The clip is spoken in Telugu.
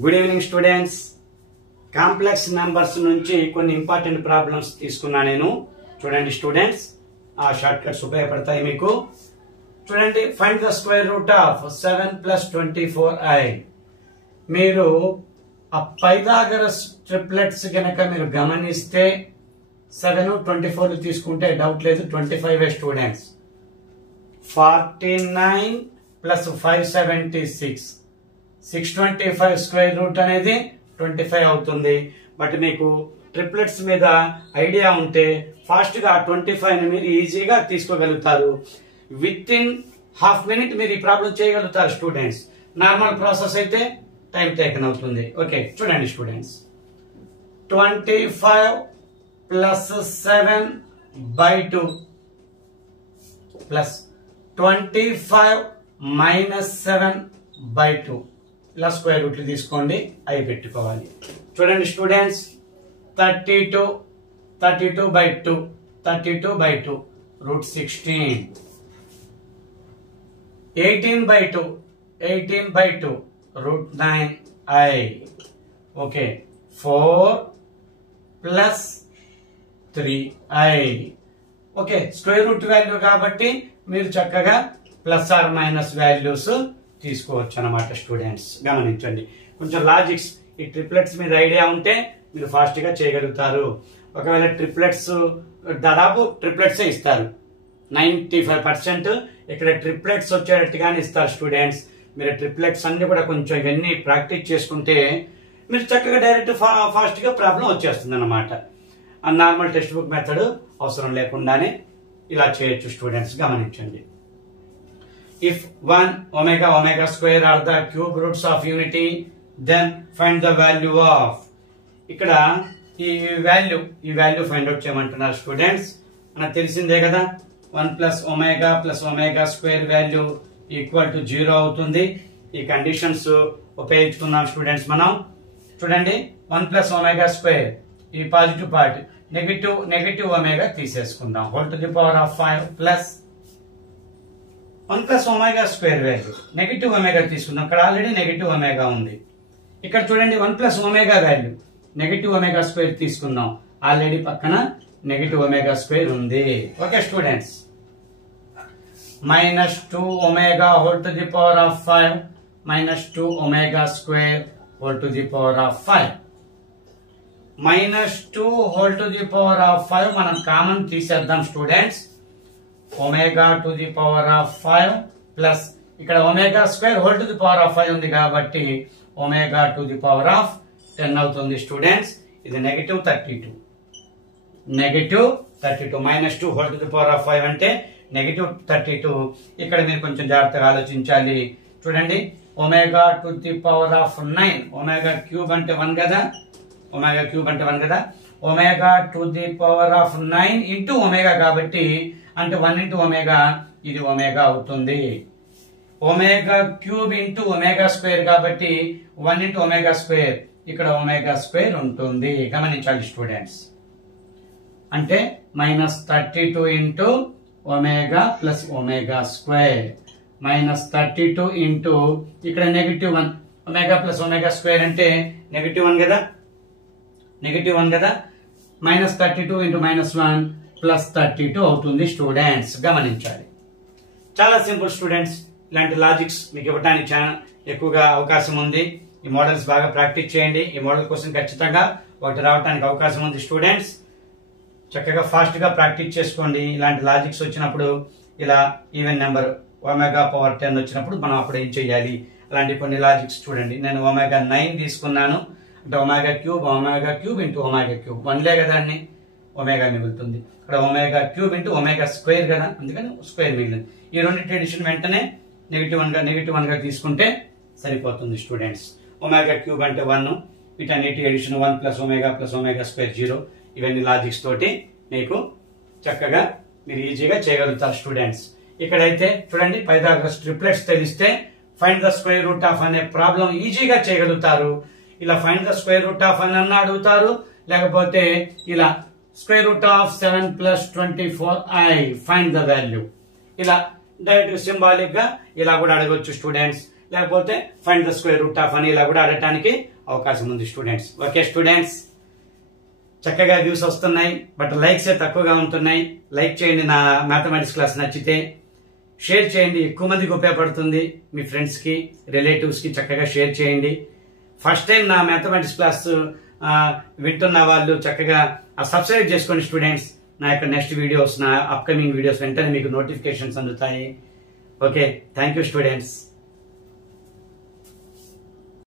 Good evening students. Complex numbers నుంచి కొన్ని ఇంపార్టెంట్ ప్రాబ్లమ్స్ తీసుకున్నా నేను. చూడండి స్టూడెంట్స్, ఆ షార్ట్ కట్స్ ఉపయోగపడతాయి మీకు. చూడండి, find the square root of 7 + 24i. మీరు ఆ పైథాగరస్ ట్రిప్లెట్స్ గనక మీరు గమనిస్తే 7 24 తీసుకుంటే డౌట్ లేదు 25 స్టూడెంట్స్. 49 + 576 625 స్క్వేర్ రూట్ అనేది 25 అవుతుంది. బట్ మీకు ట్రిప్లెట్స్ మీద ఐడియా ఉంటే ఫాస్ట్ గా 25 ని మీరు ఈజీగా తీసుకోగలుగుతారు. విత్ ఇన్ హాఫ్ మినిట్ మీరు ఈ ప్రాబ్లం చేయగలుగుతారు స్టూడెంట్స్. నార్మల్ ప్రాసెస్ అయితే టైం టేకన్ అవుతుంది. ఓకే, చూడండి స్టూడెంట్స్, 25 + 7/2 ప్లస్ 25 - 7/2 ఇలా స్క్వేర్ రూట్లు తీసుకోండి, అవి పెట్టుకోవాలి. చూడండి students, 32 32/2 32/2 √16, 18/2 18/2 √9i. Okay, 4 + 3i. Okay, square root value కాబట్టి మీరు చక్కగా ప్లస్ ఆర్ మైనస్ వాల్యూస్ తీసుకోవచ్చు అన్నమాట. స్టూడెంట్స్ గమనించండి, కొంచెం లాజిక్స్ ఈ ట్రిప్లెట్స్ మీద ఐడియా ఉంటే మీరు ఫాస్ట్ గా చేయగలుగుతారు. ఒకవేళ ట్రిప్లెట్స్ దాదాపు ట్రిప్లెట్స్ ఇస్తారు, 95% ఇక్కడ ట్రిప్లెట్స్ వచ్చేటట్టుగానే ఇస్తారు స్టూడెంట్స్. మీరు ట్రిప్లెట్స్ అన్ని కూడా కొంచెం ఇవన్నీ ప్రాక్టీస్ చేసుకుంటే మీరు చక్కగా డైరెక్ట్ ఫాస్ట్ గా ప్రాబ్లం వచ్చేస్తుంది అన్నమాట. నార్మల్ టెక్స్ట్ బుక్ మెథడ్ అవసరం లేకుండానే ఇలా చేయొచ్చు స్టూడెంట్స్. గమనించండి, if 1 omega omega square are the cube roots of unity, then find the value of. ఇక్కడ ఈ వాల్యూ ఫైండ్ అవుట్ చేయమంటున్నారు స్టూడెంట్స్. మనకు తెలిసిందే కదా, 1 + omega + omega square వాల్యూ = 0 అవుతుంది. ఈ కండిషన్స్ ఉపయోగించుకున్నాం స్టూడెంట్స్ మనం. చూడండి, 1 + omega square, ఈ పాజిటివ్ పార్ట్, నెగటివ్ ఒమేగా తీసేసుకుందాం, ⁻5 plus 1 + omega square value negative omega తీసుకుందాం. ఇక్కడ ఆల్రెడీ నెగటివ్ ఒమేగా ఉంది. ఇక్కడ చూడండి, 1 + omega value negative omega square తీసుకుందాం, ఆల్రెడీ పక్కన నెగటివ్ ఒమేగా స్క్వేర్ ఉంది. Okay students, -2 omega ⁻5 -2 omega square ⁻5. -2 ⁻5 మనం కామన్ తీసేద్దాం స్టూడెంట్స్. ω⁵ ప్లస్ ఇక్కడ ω² ⁻5 ఉంది కాబట్టి ω⁻10 అవుతుంది స్టూడెంట్స్. ఇది -32 -2 ⁻5 అంటే -32. ఇక్కడ మీరు కొంచెం జాగ్రత్తగా ఆలోచించాలి. చూడండి, ω⁻9 ω³ అంటే 1 కదా, ω³ అంటే 1 కదా, ω⁻9 ఇంటూ ఒమేగా కాబట్టి అంటే 1 ఇంటూ ఒమేగా, ఇది ఒమేగా అవుతుంది. ω³ ఇంటూ ω² కాబట్టి 1 ఇంటూ ω², ఇక్కడ ω² ఉంటుంది. గమనించాలి స్టూడెంట్స్. అంటే -32 ఇంటూ ఒమేగా ప్లస్ ω² -32 ఇంటూ ఇక్కడ -1 ఒమేగా ప్లస్ ω² అంటే -1 కదా, -1 కదా, -32 ఇంటూ -1 ప్లస్ 32 అవుతుంది స్టూడెంట్స్. గమనించాలి, చాలా సింపుల్ స్టూడెంట్స్. ఇలాంటి లాజిక్స్ మీకు ఇవ్వడానికి చాలా ఎక్కువగా అవకాశం ఉంది. ఈ మోడల్స్ బాగా ప్రాక్టీస్ చేయండి. ఈ మోడల్ కోసం ఖచ్చితంగా ఒకటి రావడానికి అవకాశం ఉంది స్టూడెంట్స్. చక్కగా ఫాస్ట్ గా ప్రాక్టీస్ చేసుకోండి. ఇలాంటి లాజిక్స్ వచ్చినప్పుడు, ఇలా ఈవెన్ నెంబర్ ω⁻10 వచ్చినప్పుడు మనం అప్పుడు ఏం చేయాలి, అలాంటి కొన్ని లాజిక్స్ చూడండి. నేను ω9 తీసుకున్నాను అంటే ω³ ఇంటూ ω³ 1లే కదా అన్ని, ఒమేగా మిగులుతుంది. ఇక్కడ ω³ ఇంటూ ω² కదా, అందుకని స్క్వేర్ మిగిలింది. ఈ రెండింటి ఎడిషన్ వెంటనే నెగిటివ్ 1 గా తీసుకుంటే సరిపోతుంది స్టూడెంట్స్. ω³ అంటే 1, వీటన్నిటి ఎడిషన్ 1 + omega + ω² 0. ఇవన్నీ లాజిక్స్ తోటి మీకు చక్కగా మీరు ఈజీగా చేయగలుగుతారు స్టూడెంట్స్. ఇక్కడైతే చూడండి, పైథాగరస్ ట్రిప్లెట్స్ తెలిస్తే find the square root of అనే ప్రాబ్లం ఈజీగా చేయగలుగుతారు. ఇలా find the square root of అని అన్న అడుగుతారు, లేకపోతే ఇలా square root of 7 + 24i find the value, ఇలా డైరెక్ట్ సింబాలిక్ గా ఇలా కూడా అడగొచ్చు స్టూడెంట్స్. లేకపోతే find the square root of అని ఇలా కూడా అడగటానికి అవకాశం ఉంది స్టూడెంట్స్. ఓకే స్టూడెంట్స్, చక్కగా వ్యూస్ వస్తున్నాయి, బట్ లైక్స్ తక్కువగా ఉంటున్నాయి. లైక్ చేయండి నా మ్యాథమెటిక్స్ క్లాస్ నచ్చితే, షేర్ చేయండి, ఎక్కువ మందికి ఉపయోగపడుతుంది. మీ ఫ్రెండ్స్ కి, రిలేటివ్స్ కి చక్కగా షేర్ చేయండి. ఫస్ట్ టైం నా మ్యాథమెటిక్స్ క్లాస్ వింటున్న వాళ్ళు చక్కగా సబ్స్క్రైబ్ చేసుకోండి స్టూడెంట్స్. నా యొక్క నెక్స్ట్ వీడియోస్, నా అప్కమింగ్ వీడియోస్ వెంటనే మీకు నోటిఫికేషన్స్ అందుతాయి. Okay, thank you students.